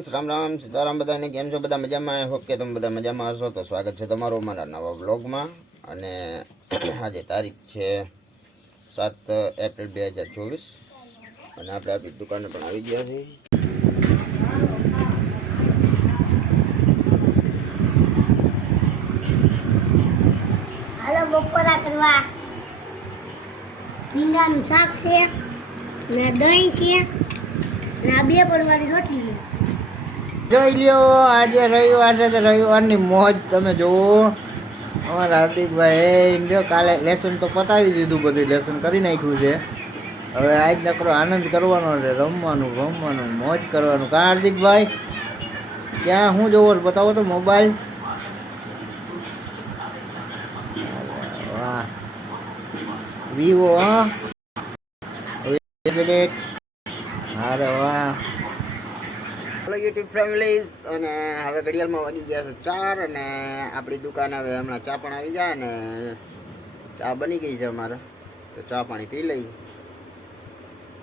Friends, Ram Ram Sitaram બધાને. કેમ છો બધા? મજામાં? આઈ હોપ કે તમે બધા મજામાં હશો. તો સ્વાગત છે તમારું અમારા નવા વ્લોગમાં. અને આજે તારીખ છે 7 એપ્રિલ 2024 અને આપણે આપણી દુકાને પણ આવી ગયા છીએ. હાલો બપોરા કરવા. ભીંડાનું શાક છે ને દહીં છે ને આ બે પડવાની રોટલી છે. જોઈ લ્યો, આજે રવિવાર છે તો રવિવારની મોજ તમે જુઓ. અમારા હાર્દિકભાઈ લ્યો, કાલે લેસન તો પતાવી દીધું, બધું લેસન કરી નાખ્યું છે. હવે આજ નકરો આનંદ કરવાનો છે, રમવાનું રમવાનું મોજ કરવાનું. કા હાર્દિકભાઈ, ક્યાં શું જોવો બતાવો તો મોબાઈલ. વાહ, વિવો. હા, અરે વાહ. Hello YouTube families. અને હવે ઘડિયાળમાં વાગી ગયા છે 4 અને આપણી દુકાન હવે હમણાં ચા પણ આવી જાય અને ચા બની ગઈ છે અમારે, તો ચા પાણી પી લઈ.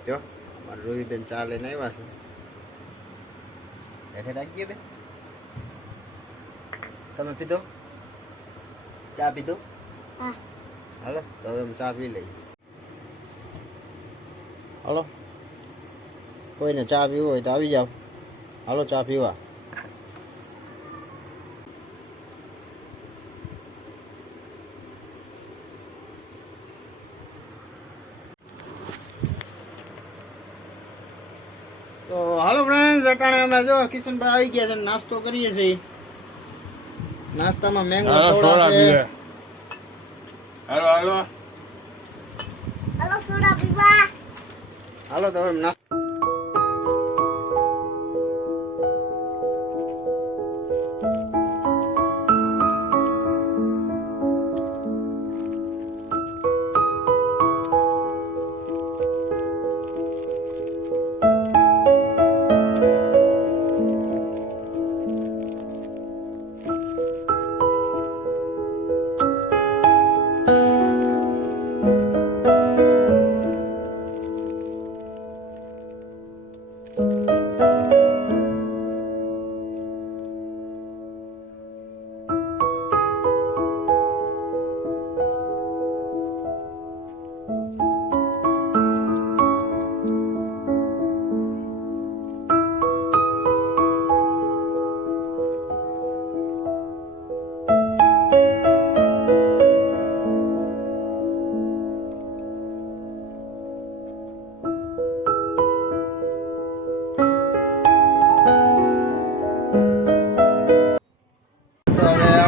જો અમારે રોહીબેન ચા લઈને આવ્યા છે. હેઠે રાખીએ બેન, તમે પીધો? ચા પીધો? હા. હાલો તો હવે અમે ચા પી લઈએ. હાલો, કોઈને ચા પીવો હોય તો આવી જાઓ. હાલો ચા પીવા. તો હાલો ફ્રેન્ડ્સ, અટાણે અમે જો કિશનભાઈ આવી ગયા છે, નાસ્તો કરીએ છીએ. નાસ્તામાં મેંગો સોડા છે. હાલો હાલો હાલો સોડા પીવા. હાલો તો હવે નાસ્તો.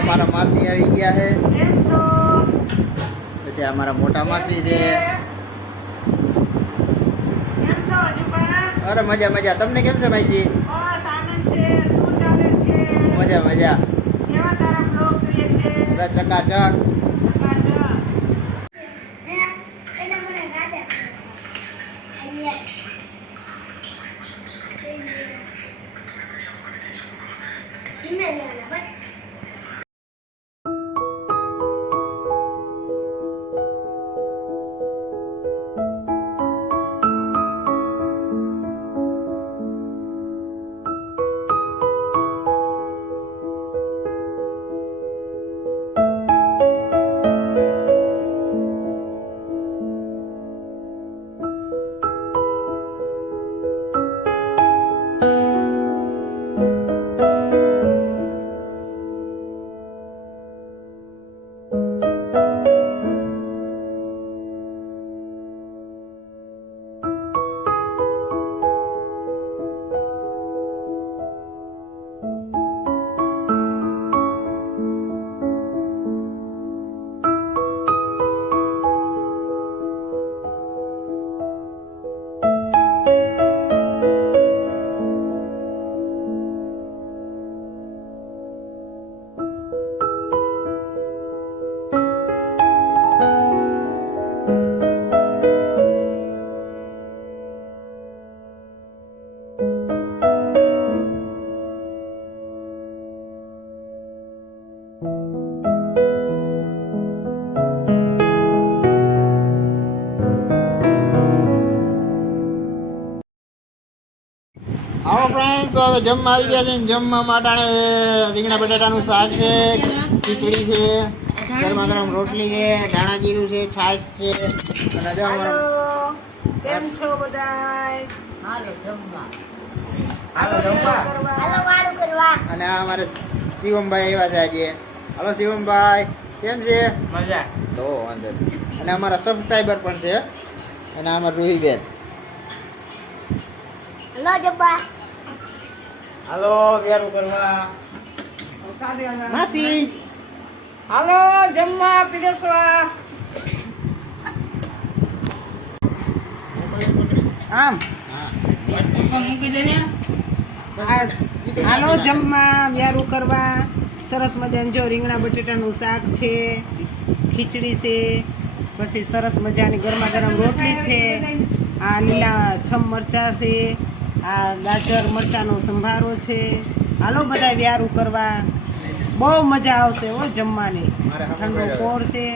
અમારા માસી આવી ગયા છે. પછી અમારા મોટા માસી છે. અરે મજા મજા. તમને કેમ છે માસી? મજા મજા. ચકાચક. તો હવે જમવા આવી ગયા છે ને જમવા માટાણે રીંગણા બટાટાનું શાક છે, ખીચડી છે, ગરમા ગરમ રોટલી છે, ધાણા જીરું છે, છાશ છે અને જો અમારો કેમ છો બધાય? હાલો જમવા હાલો વાળું કરવા. અને આ અમારે શિવમભાઈ આવ્યા છે આજે. હાલો શિવમભાઈ, કેમ છે? મજા. તો વાંધો નહીં. અને અમારા સબસ્ક્રાઈબર પણ છે અને અમારા રૂહીબેન. હાલો જબ્બા. હાલો વ્યારું કરવા. માસી હાલો જમવા પીરસવા. આમ હાલો જમવા વ્યારું કરવા. સરસ મજાનું જો રીંગણા બટેટાનું શાક છે, ખીચડી છે, પછી સરસ મજાની ગરમા ગરમ રોટલી છે, આ લીલા છમ મરચાં છે, આ ગાજર મરચાંનો સંભારો છે. હાલો બધા વ્યારું કરવા. બહુ મજા આવશે હો જમવાની. ઠંડો કોર છે.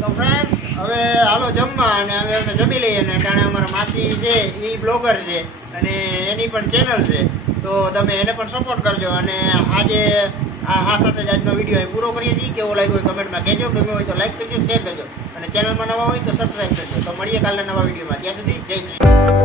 તો ફ્રેન્ડ્સ હવે હાલો જમવા અને હવે અમે જમી લઈએ અને જાણે અમારા માસી છે એ બ્લોગર છે અને એની પણ ચેનલ છે તો તમે એને પણ સપોર્ટ કરજો. અને આજે આ સાથે જ આજનો વિડીયો અહીં પૂરો કરીએ છીએ. કેવો લાગ્યો હોય કમેન્ટમાં કહેજો. ગમ્યો હોય તો લાઈક કરજો, શેર કરજો અને ચેનલમાં નવા હોય તો સબસ્ક્રાઈબ કરજો. તો મળીએ કાલના નવા વિડીયોમાં. ત્યાં સુધી જય શ્રી